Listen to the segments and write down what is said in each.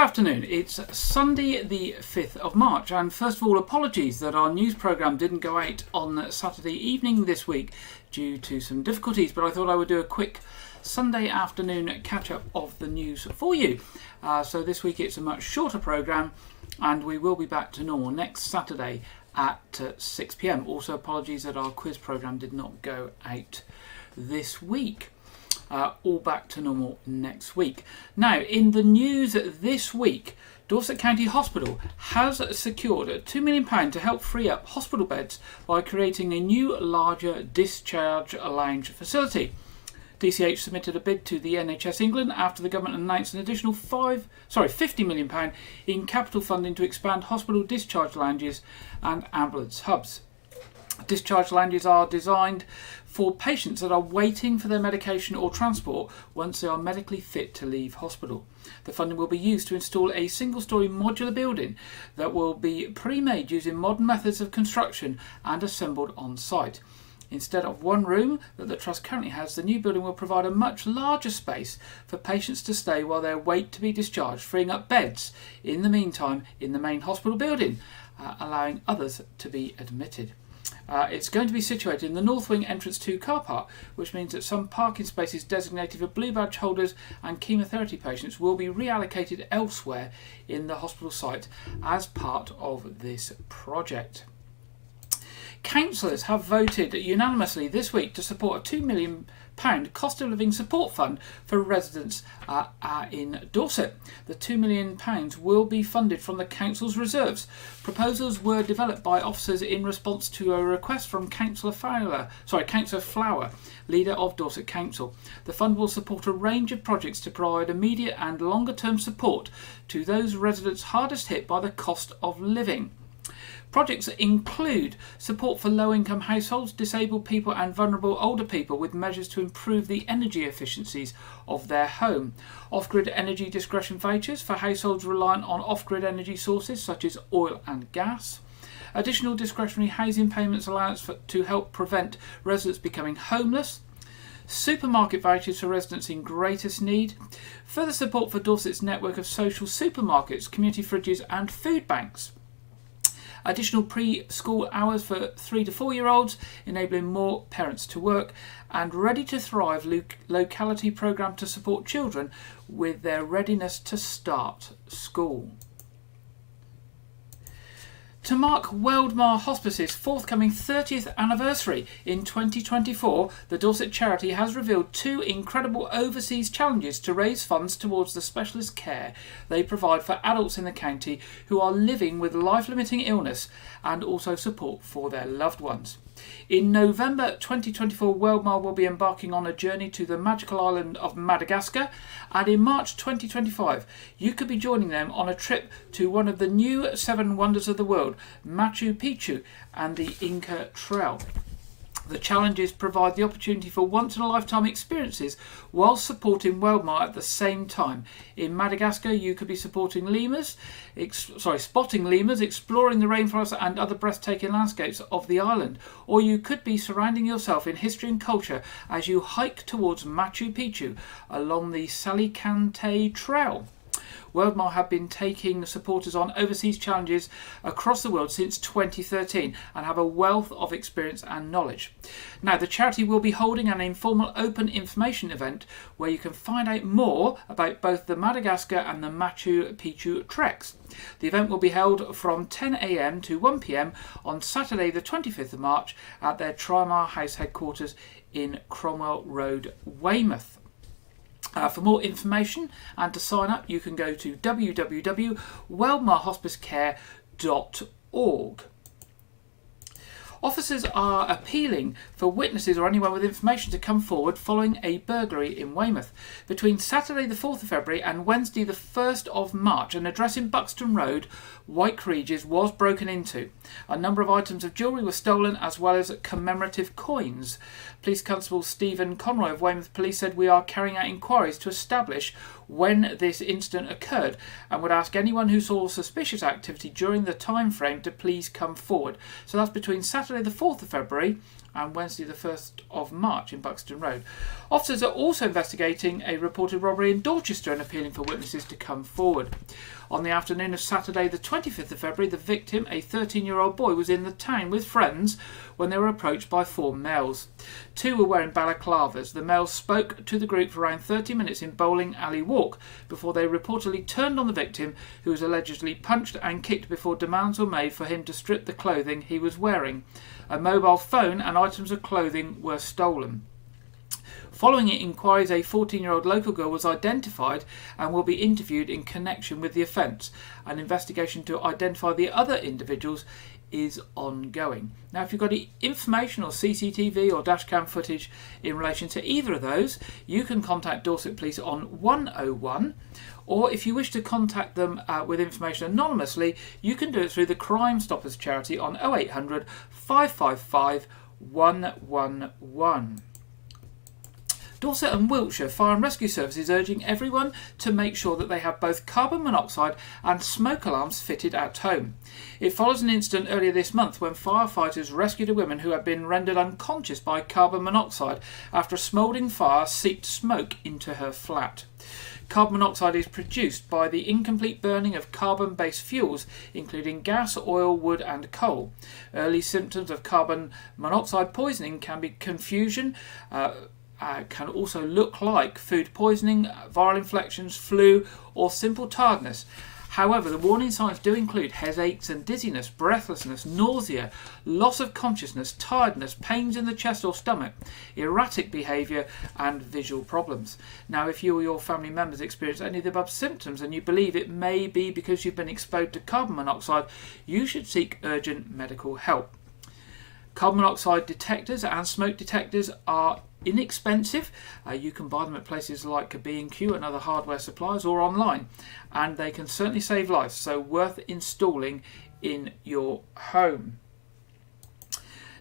afternoon. It's Sunday the 5th of March, and first of all, apologies that our news programme didn't go out on Saturday evening this week due to some difficulties, but I thought I would do a quick Sunday afternoon catch-up of the news for you. So this week it's a much shorter programme, and we will be back to normal next Saturday at 6 p.m. Also, apologies that our quiz programme did not go out this week. All back to normal next week. Now, in the news this week, Dorset County Hospital has secured £2 million to help free up hospital beds by creating a new, larger discharge lounge facility. DCH submitted a bid to the NHS England after the government announced an additional £50 million in capital funding to expand hospital discharge lounges and ambulance hubs. Discharge lounges are designed for patients that are waiting for their medication or transport once they are medically fit to leave hospital. The funding will be used to install a single-storey modular building that will be pre-made using modern methods of construction and assembled on site. Instead of one room that the Trust currently has, the new building will provide a much larger space for patients to stay while they wait to be discharged, freeing up beds in the meantime in the main hospital building, allowing others to be admitted. It's going to be situated in the North Wing Entrance 2 car park, which means that some parking spaces designated for blue badge holders and chemotherapy patients will be reallocated elsewhere in the hospital site as part of this project. Councillors have voted unanimously this week to support a £2 million cost of living support fund for residents in Dorset. The £2 million will be funded from the council's reserves. Proposals were developed by officers in response to a request from Councillor Flower, leader of Dorset Council. The fund will support a range of projects to provide immediate and longer term support to those residents hardest hit by the cost of living. Projects include support for low-income households, disabled people and vulnerable older people with measures to improve the energy efficiencies of their home. Off-grid energy discretion vouchers for households reliant on off-grid energy sources such as oil and gas. Additional discretionary housing payments allowance to help prevent residents becoming homeless. Supermarket vouchers for residents in greatest need. Further support for Dorset's network of social supermarkets, community fridges and food banks. Additional preschool hours for 3 to 4 year olds, enabling more parents to work, and Ready to Thrive locality programme to support children with their readiness to start school. To mark Weymouth Hospice's forthcoming 30th anniversary in 2024, the Dorset charity has revealed 2 incredible overseas challenges to raise funds towards the specialist care they provide for adults in the county who are living with life-limiting illness and also support for their loved ones. In November 2024, Weymouth will be embarking on a journey to the magical island of Madagascar, and in March 2025, you could be joining them on a trip to one of the new 7 wonders of the world, Machu Picchu and the Inca Trail. The challenges provide the opportunity for once-in-a-lifetime experiences while supporting Weymouth at the same time. In Madagascar, you could be spotting lemurs, exploring the rainforests and other breathtaking landscapes of the island. Or you could be surrounding yourself in history and culture as you hike towards Machu Picchu along the Salicante Trail. Weymouth have been taking supporters on overseas challenges across the world since 2013 and have a wealth of experience and knowledge. Now, the charity will be holding an informal open information event where you can find out more about both the Madagascar and the Machu Picchu treks. The event will be held from 10 a.m. to 1 p.m. on Saturday the 25th of March at their Trimar House headquarters in Cromwell Road, Weymouth. For more information and to sign up, you can go to www.weymouthhospicecare.org. Officers are appealing for witnesses or anyone with information to come forward following a burglary in Weymouth. Between Saturday the 4th of February and Wednesday the 1st of March, an address in Buxton Road, Wyke, Regis, was broken into. A number of items of jewellery were stolen as well as commemorative coins. Police Constable Stephen Conroy of Weymouth Police said, "We are carrying out inquiries to establish when this incident occurred and would ask anyone who saw suspicious activity during the time frame to please come forward. So that's between Saturday the 4th of February and Wednesday the 1st of March in Buxton Road. Officers are also investigating a reported robbery in Dorchester and appealing for witnesses to come forward. On the afternoon of Saturday the 25th of February, the victim, a 13-year-old boy, was in the town with friends when they were approached by 4 males. 2 were wearing balaclavas. The males spoke to the group for around 30 minutes in Bowling Alley Walk before they reportedly turned on the victim, who was allegedly punched and kicked before demands were made for him to strip the clothing he was wearing. A mobile phone and items of clothing were stolen. Following inquiries, a 14-year-old local girl was identified and will be interviewed in connection with the offence. An investigation to identify the other individuals is ongoing. Now, if you've got any information or CCTV or dashcam footage in relation to either of those, you can contact Dorset Police on 101. Or if you wish to contact them with information anonymously, you can do it through the Crime Stoppers charity on 0800 555 111. Dorset and Wiltshire Fire and Rescue Services urging everyone to make sure that they have both carbon monoxide and smoke alarms fitted at home. It follows an incident earlier this month when firefighters rescued a woman who had been rendered unconscious by carbon monoxide after a smouldering fire seeped smoke into her flat. Carbon monoxide is produced by the incomplete burning of carbon-based fuels, including gas, oil, wood and coal. Early symptoms of carbon monoxide poisoning can be confusion, can also look like food poisoning, viral infections, flu or simple tiredness. However, the warning signs do include headaches and dizziness, breathlessness, nausea, loss of consciousness, tiredness, pains in the chest or stomach, erratic behaviour and visual problems. Now, if you or your family members experience any of the above symptoms and you believe it may be because you've been exposed to carbon monoxide, you should seek urgent medical help. Carbon monoxide detectors and smoke detectors are inexpensive. You can buy them at places like B&Q and other hardware suppliers or online, and they can certainly save lives, so worth installing in your home.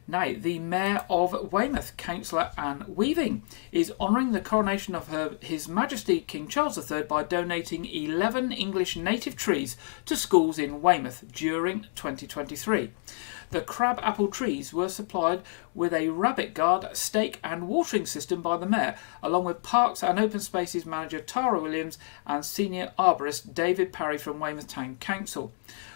Now, the Mayor of Weymouth, Councillor Anne Weaving, is honouring the coronation of His Majesty King Charles III by donating 11 English native trees to schools in Weymouth during 2023. The crab apple trees were supplied with a rabbit guard, stake and watering system by the Mayor, along with Parks and Open Spaces Manager Tara Williams and Senior Arborist David Parry from Weymouth Town Council.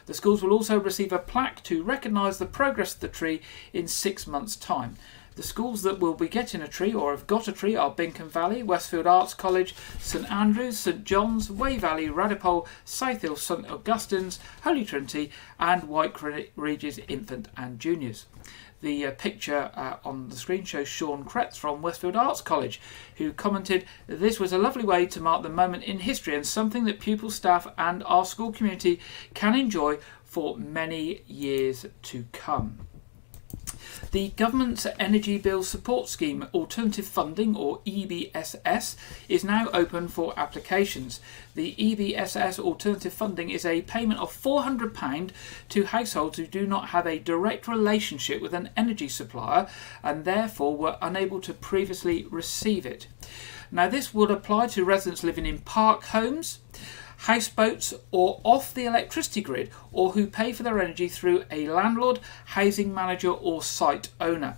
The schools will also receive a plaque to recognise the progress of the tree in 6 months' time. The schools that will be getting a tree or have got a tree are Bingham Valley, Westfield Arts College, St Andrews, St John's, Wey Valley, Radipole, South Hill, St Augustine's, Holy Trinity and Wyke Regis Infant and Juniors. The picture on the screen shows Sean Kretz from Westfield Arts College, who commented, "This was a lovely way to mark the moment in history and something that pupils, staff and our school community can enjoy for many years to come." The Government's Energy Bill Support Scheme Alternative Funding, or EBSS, is now open for applications. The EBSS Alternative Funding is a payment of £400 to households who do not have a direct relationship with an energy supplier and therefore were unable to previously receive it. Now, this would apply to residents living in park homes, houseboats or off the electricity grid, or who pay for their energy through a landlord, housing manager or site owner.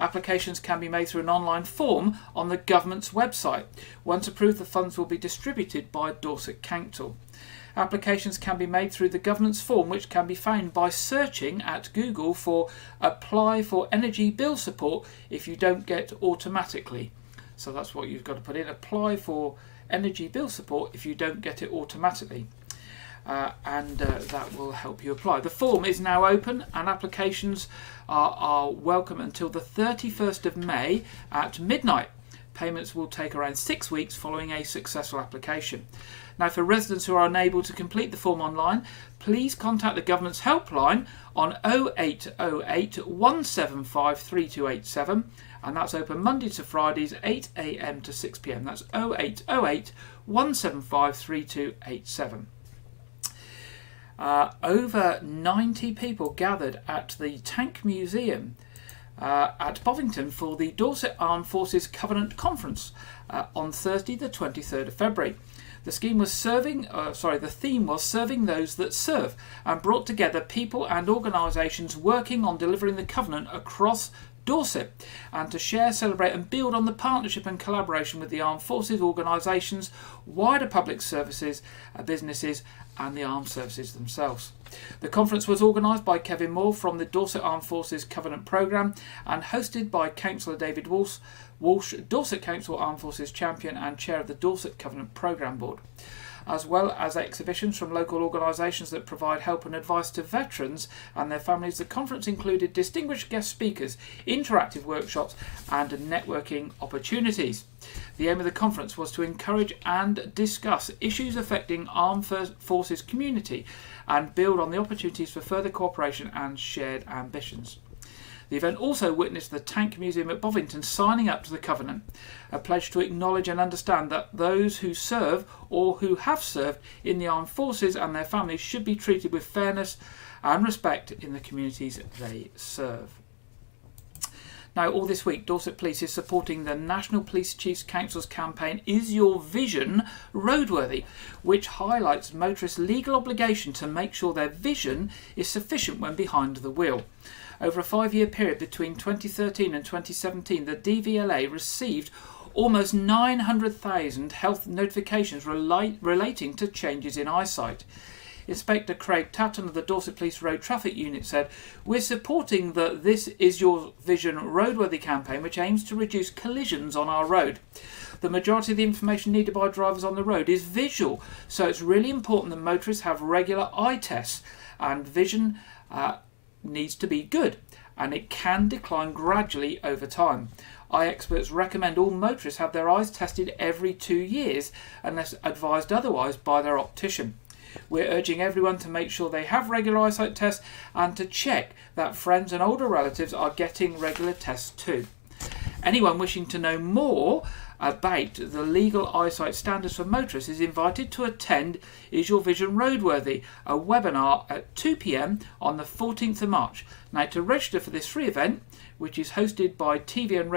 Applications can be made through an online form on the government's website. Once approved, the funds will be distributed by Dorset Council. Applications can be made through the government's form, which can be found by searching at Google for "Apply for Energy Bill Support if you don't get automatically." So that's what you've got to put in: apply for energy bill support if you don't get it automatically, and that will help you apply. The form is now open and applications are welcome until the 31st of May at midnight. Payments will take around 6 weeks following a successful application. Now, for residents who are unable to complete the form online, please contact the government's helpline on 0808 175 3287, and that's open Monday to Fridays 8 a.m. to 6 p.m. That's 0808 175 3287. Over 90 people gathered at the Tank Museum at Bovington for the Dorset Armed Forces Covenant Conference on Thursday the 23rd of February. The theme was serving those that serve, and brought together people and organisations working on delivering the covenant across Dorset, and to share, celebrate and build on the partnership and collaboration with the armed forces, organisations, wider public services, businesses and the armed services themselves. The conference was organised by Kevin Moore from the Dorset Armed Forces Covenant Programme and hosted by Councillor David Walsh, Dorset Council Armed Forces Champion and Chair of the Dorset Covenant Programme Board. As well as exhibitions from local organisations that provide help and advice to veterans and their families, the conference included distinguished guest speakers, interactive workshops and networking opportunities. The aim of the conference was to encourage and discuss issues affecting armed forces community and build on the opportunities for further cooperation and shared ambitions. The event also witnessed the Tank Museum at Bovington signing up to the Covenant, a pledge to acknowledge and understand that those who serve or who have served in the armed forces and their families should be treated with fairness and respect in the communities they serve. Now, all this week, Dorset Police is supporting the National Police Chiefs Council's campaign Is Your Vision Roadworthy?, which highlights motorists' legal obligation to make sure their vision is sufficient when behind the wheel. Over a 5-year period between 2013 and 2017, the DVLA received almost 900,000 health notifications relating to changes in eyesight. Inspector Craig Tatton of the Dorset Police Road Traffic Unit said, "We're supporting the This Is Your Vision Roadworthy campaign, which aims to reduce collisions on our road. The majority of the information needed by drivers on the road is visual, so it's really important that motorists have regular eye tests, and vision needs to be good, and it can decline gradually over time. Eye experts recommend all motorists have their eyes tested every 2 years unless advised otherwise by their optician. We're urging everyone to make sure they have regular eyesight tests and to check that friends and older relatives are getting regular tests too. Anyone wishing to know more about the legal eyesight standards for motorists is invited to attend Is Your Vision Roadworthy, a webinar at 2 p.m. on the 14th of March. Now, to register for this free event, which is hosted by TV and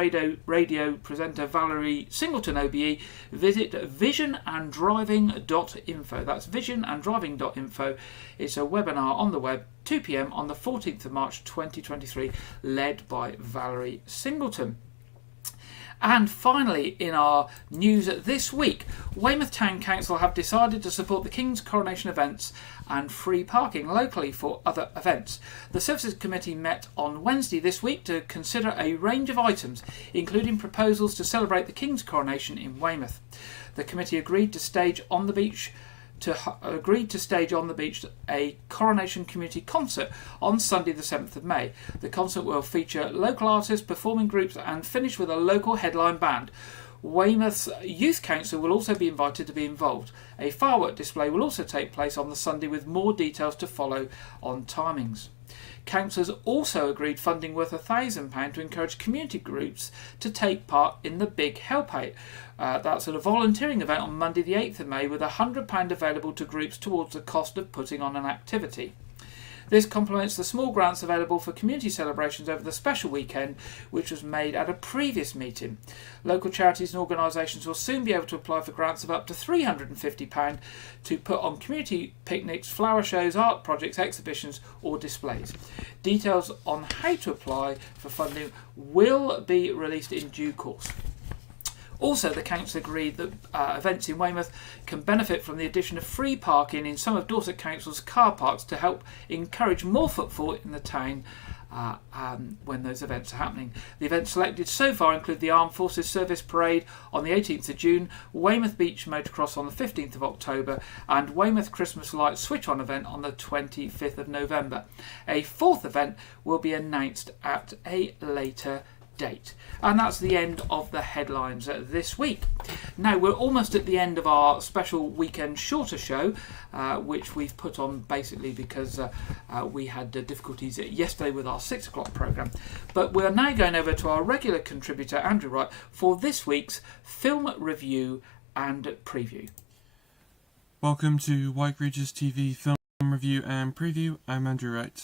radio presenter Valerie Singleton OBE, visit visionanddriving.info. That's visionanddriving.info. It's a webinar on the web, 2 p.m. on the 14th of March 2023, led by Valerie Singleton. And finally, in our news this week, Weymouth Town Council have decided to support the King's Coronation events and free parking locally for other events. The Services Committee met on Wednesday this week to consider a range of items, including proposals to celebrate the King's Coronation in Weymouth. The committee agreed to stage on the beach a Coronation Community concert on Sunday the 7th of May. The concert will feature local artists, performing groups and finish with a local headline band. Weymouth's Youth Council will also be invited to be involved. A firework display will also take place on the Sunday with more details to follow on timings. Councillors also agreed funding worth £1,000 to encourage community groups to take part in the Big Help Out. That's at a volunteering event on Monday the 8th of May with £100 available to groups towards the cost of putting on an activity. This complements the small grants available for community celebrations over the special weekend, which was made at a previous meeting. Local charities and organisations will soon be able to apply for grants of up to £350 to put on community picnics, flower shows, art projects, exhibitions or displays. Details on how to apply for funding will be released in due course. Also, the council agreed that events in Weymouth can benefit from the addition of free parking in some of Dorset Council's car parks to help encourage more footfall in the town when those events are happening. The events selected so far include the Armed Forces Service Parade on the 18th of June, Weymouth Beach Motocross on the 15th of October, and Weymouth Christmas Light Switch-On event on the 25th of November. A fourth event will be announced at a later date. And that's the end of the headlines this week. Now, we're almost at the end of our special weekend shorter show, which we've put on basically because we had difficulties yesterday with our 6 o'clock programme. But we're now going over to our regular contributor, Andrew Wright, for this week's film review and preview. Welcome to Wyke Regis TV film review and preview. I'm Andrew Wright.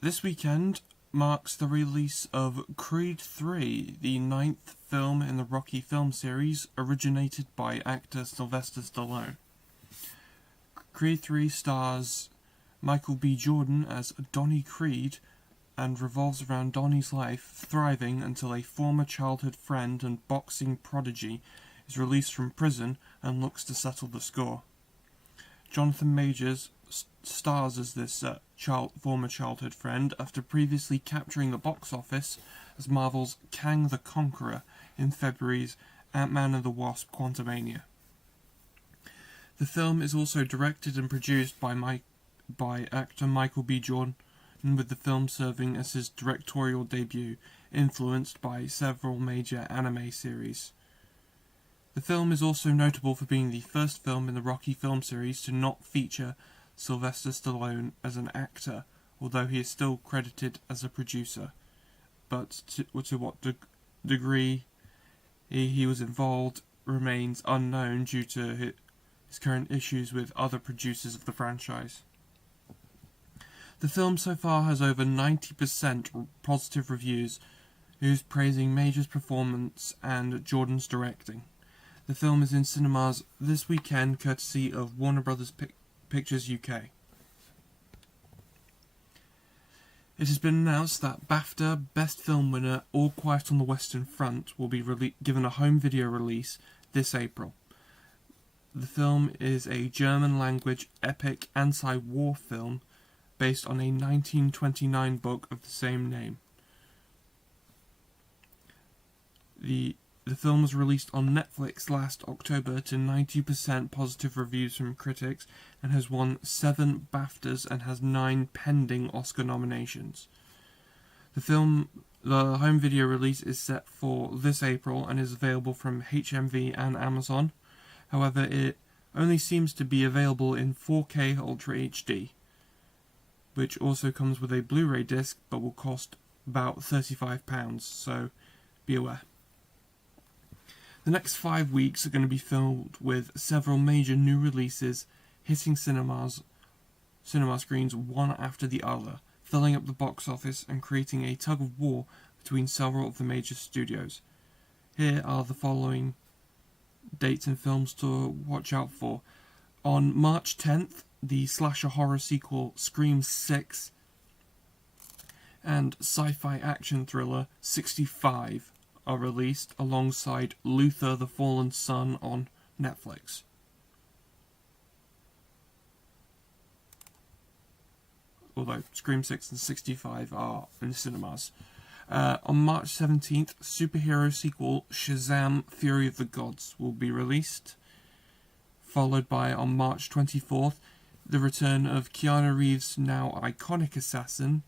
This weekend, marks the release of Creed 3, the ninth film in the Rocky film series, originated by actor Sylvester Stallone. Creed 3 stars Michael B. Jordan as Donnie Creed and revolves around Donnie's life thriving until a former childhood friend and boxing prodigy is released from prison and looks to settle the score. Jonathan Majors stars as this former childhood friend after previously capturing the box office as Marvel's Kang the Conqueror in February's Ant-Man and the Wasp: Quantumania. The film is also directed and produced by actor Michael B. Jordan, with the film serving as his directorial debut, influenced by several major anime series. The film is also notable for being the first film in the Rocky film series to not feature Sylvester Stallone as an actor, although he is still credited as a producer. But to what degree he was involved remains unknown due to his current issues with other producers of the franchise. The film so far has over 90% positive reviews, who's praising Major's performance and Jordan's directing. The film is in cinemas this weekend, courtesy of Warner Bros. Pictures UK. It has been announced that BAFTA Best Film winner All Quiet on the Western Front will be given a home video release this April. The film is a German-language epic anti-war film based on a 1929 book of the same name. The film was released on Netflix last October to 90% positive reviews from critics and has won 7 BAFTAs and has 9 pending Oscar nominations. The home video release is set for this April and is available from HMV and Amazon. However, it only seems to be available in 4K Ultra HD, which also comes with a Blu-ray disc but will cost about £35, so be aware. The next 5 weeks are going to be filled with several major new releases hitting cinema screens one after the other, filling up the box office and creating a tug of war between several of the major studios. Here are the following dates and films to watch out for. On March 10th, the slasher horror sequel Scream 6 and sci-fi action thriller 65 are released alongside Luther the Fallen Sun on Netflix. Although Scream 6 and 65 are in cinemas. On March 17th, superhero sequel Shazam! Fury of the Gods will be released, followed by, on March 24th, the return of Keanu Reeves' now iconic assassin,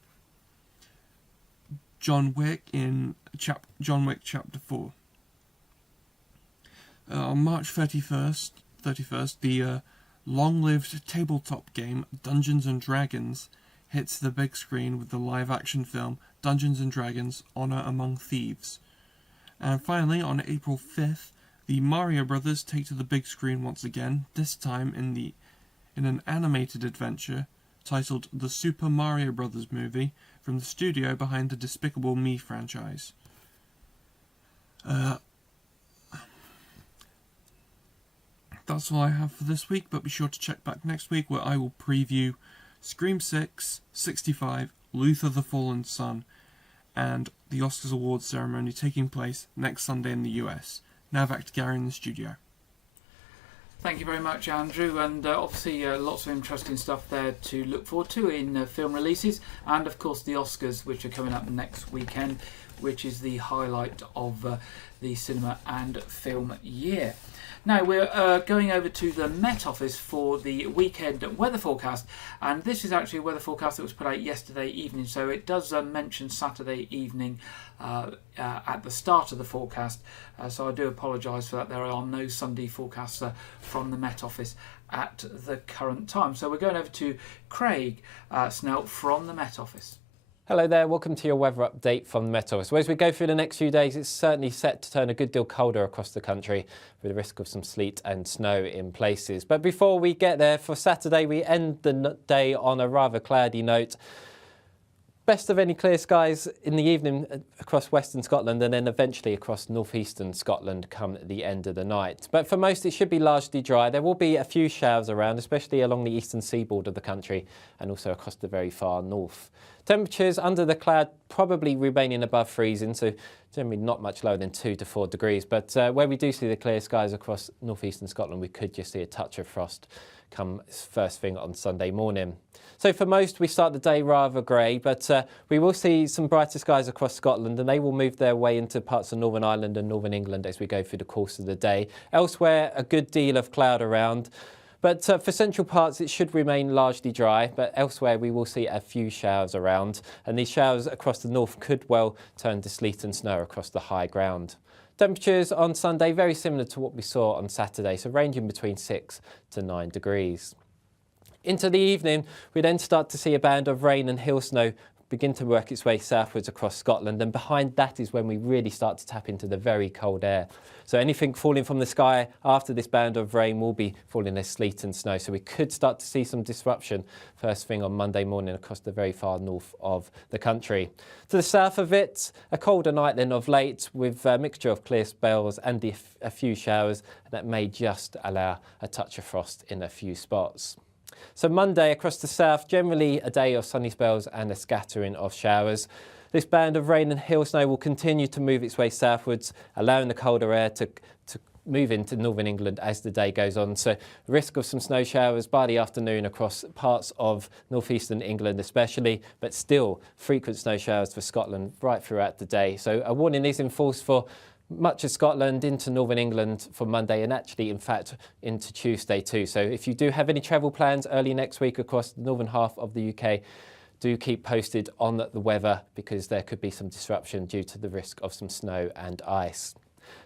John Wick in John Wick Chapter 4. On March 31st, the long-lived tabletop game Dungeons & Dragons hits the big screen with the live-action film Dungeons & Dragons: Honor Among Thieves. And finally, on April 5th, the Mario Brothers take to the big screen once again, this time in an animated adventure titled The Super Mario Brothers Movie from the studio behind the Despicable Me franchise. That's all I have for this week, but be sure to check back next week where I will preview Scream 6, 65, Luther the Fallen Sun, and the Oscars Awards ceremony taking place next Sunday in the US. Now back to Gary in the studio. Thank you very much, Andrew, and obviously lots of interesting stuff there to look forward to in film releases, and of course the Oscars, which are coming up next weekend, which is the highlight of the cinema and film year. Now we're going over to the Met Office for the weekend weather forecast, and this is actually a weather forecast that was put out yesterday evening, so it does mention Saturday evening at the start of the forecast, so I do apologise for that. There are no Sunday forecasts from the Met Office at the current time. So we're going over to Craig Snell from the Met Office. Hello there, welcome to your weather update from the Met Office. Well, as we go through the next few days, it's certainly set to turn a good deal colder across the country with the risk of some sleet and snow in places. But before we get there, for Saturday we end the day on a rather cloudy note. best of any clear skies in the evening across western Scotland and then eventually across northeastern Scotland come the end of the night. But for most it should be largely dry. There will be a few showers around, especially along the eastern seaboard of the country and also across the very far north. Temperatures under the cloud probably remaining above freezing, so generally not much lower than 2 to 4 degrees. But where we do see the clear skies across northeastern Scotland, we could just see a touch of frost come first thing on Sunday morning. So for most, we start the day rather grey, but we will see some brighter skies across Scotland, and they will move their way into parts of Northern Ireland and Northern England as we go through the course of the day. Elsewhere, a good deal of cloud around. But for central parts, it should remain largely dry, but elsewhere we will see a few showers around, and these showers across the north could well turn to sleet and snow across the high ground. Temperatures on Sunday very similar to what we saw on Saturday, so ranging between 6 to 9 degrees. Into the evening, we then start to see a band of rain and hill snow begin to work its way southwards across Scotland, and behind that is when we really start to tap into the very cold air. So anything falling from the sky after this band of rain will be falling as sleet and snow, so we could start to see some disruption first thing on Monday morning across the very far north of the country. To the south of it, a colder night then of late with a mixture of clear spells and a few showers that may just allow a touch of frost in a few spots. So Monday across the south, generally a day of sunny spells and a scattering of showers. This band of rain and hill snow will continue to move its way southwards, allowing the colder air to move into northern England as the day goes on. So risk of some snow showers by the afternoon across parts of northeastern England especially, but still frequent snow showers for Scotland right throughout the day. So a warning is in force for much of Scotland into northern England for Monday and actually, in fact, into Tuesday too. So if you do have any travel plans early next week across the northern half of the UK, do keep posted on the weather because there could be some disruption due to the risk of some snow and ice.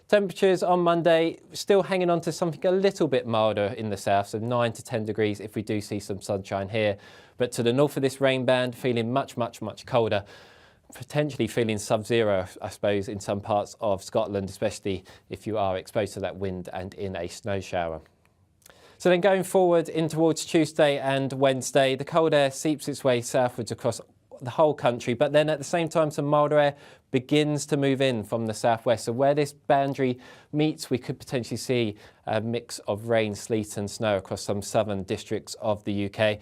Temperatures on Monday still hanging on to something a little bit milder in the south, so 9 to 10 degrees if we do see some sunshine here. But to the north of this rain band, feeling much colder. Potentially feeling sub-zero, I suppose, in some parts of Scotland, especially if you are exposed to that wind and in a snow shower. So then going forward in towards Tuesday and Wednesday, the cold air seeps its way southwards across the whole country, but then at the same time some milder air begins to move in from the southwest. So where this boundary meets, we could potentially see a mix of rain, sleet and snow across some southern districts of the UK.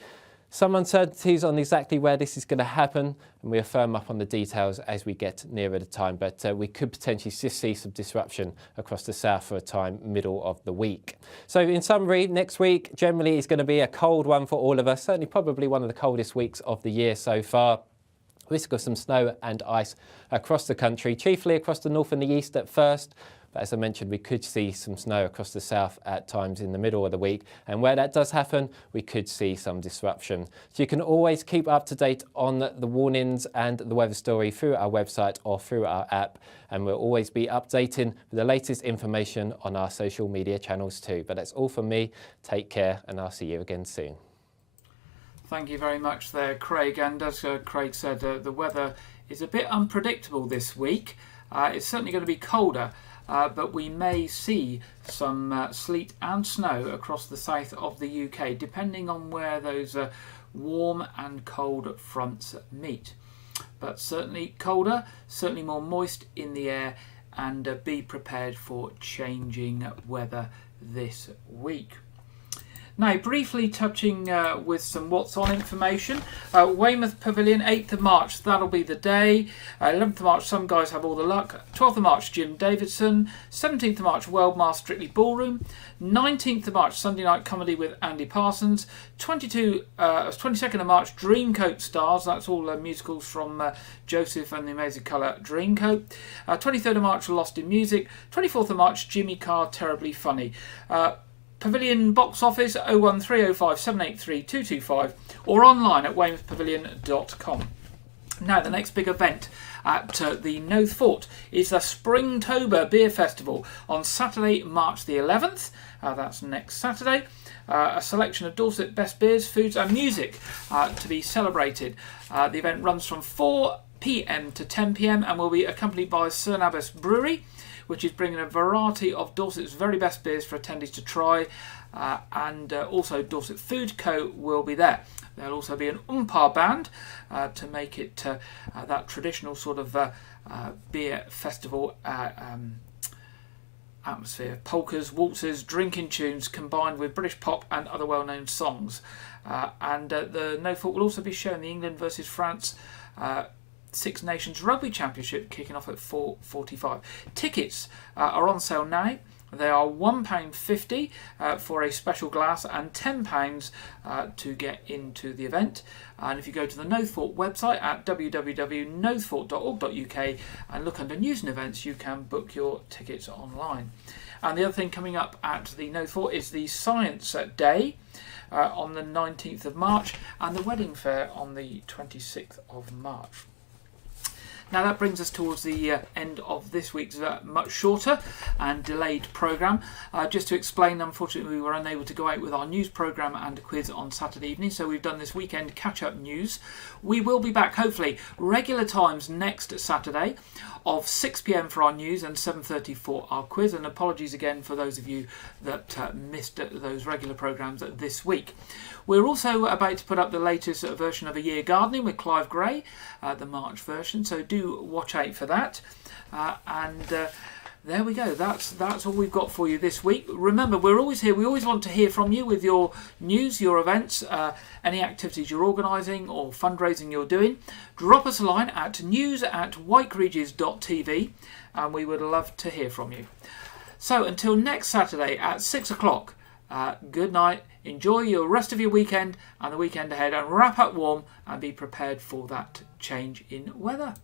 Some uncertainties on exactly where this is going to happen, and we'll firm up on the details as we get nearer the time, but we could potentially just see some disruption across the south for a time middle of the week. So in summary, next week generally is going to be a cold one for all of us, certainly probably one of the coldest weeks of the year so far. Risk of some snow and ice across the country, chiefly across the north and the east at first. But as I mentioned, we could see some snow across the south at times in the middle of the week. And where that does happen, we could see some disruption. So you can always keep up to date on the warnings and the weather story through our website or through our app. And we'll always be updating with the latest information on our social media channels too. But that's all from me. Take care, and I'll see you again soon. Thank you very much there, Craig. And as Craig said, the weather is a bit unpredictable this week. It's certainly going to be colder. But we may see some sleet and snow across the south of the UK, depending on where those warm and cold fronts meet. But certainly colder, certainly more moist in the air, and be prepared for changing weather this week. Now, briefly touching with some what's on information. Weymouth Pavilion, 8th of March, that'll be the day. 11th of March, Some Guys Have All the Luck. 12th of March, Jim Davidson. 17th of March, Weymouth Strictly Ballroom. 19th of March, Sunday Night Comedy with Andy Parsons. 22nd of March, Dreamcoat Stars. That's all musicals from Joseph and the Amazing Colour Dreamcoat. 23rd of March, Lost in Music. 24th of March, Jimmy Carr Terribly Funny. Pavilion box office 01305 783 225 or online at weymouthpavilion.com. Now, the next big event at the Noath Fort is the Springtober Beer Festival on Saturday, March the 11th. That's next Saturday. A selection of Dorset best beers, foods and music to be celebrated. The event runs from 4 p.m. to 10 p.m. and will be accompanied by Cernabas Brewery, which is bringing a variety of Dorset's very best beers for attendees to try, and also Dorset Food Co. will be there. There'll also be an umpire band to make it that traditional sort of beer festival atmosphere. Polkas, waltzes, drinking tunes combined with British pop and other well-known songs. And the No Fault will also be showing the England versus France Six Nations Rugby Championship kicking off at 4:45. Tickets are on sale now. They are £1.50 for a special glass and £10 to get into the event. And if you go to the No Fault website at www.nothought.org.uk and look under news and events, you can book your tickets online. And the other thing coming up at the No Fault is the Science Day on the 19th of March and the Wedding Fair on the 26th of March. Now that brings us towards the end of this week's much shorter and delayed programme. Just to explain, unfortunately we were unable to go out with our news programme and a quiz on Saturday evening, so we've done this weekend catch-up news. We will be back, hopefully, regular times next Saturday of 6 p.m. for our news and 7:30 for our quiz. And apologies again for those of you that missed those regular programmes this week. We're also about to put up the latest version of A Year Gardening with Clive Gray, the March version, so do watch out for that. There we go. That's all we've got for you this week. Remember, we're always here. We always want to hear from you with your news, your events, any activities you're organising or fundraising you're doing. Drop us a line at news@wykeregis.tv and we would love to hear from you. So until next Saturday at 6 o'clock, good night. Enjoy your rest of your weekend and the weekend ahead, and wrap up warm and be prepared for that change in weather.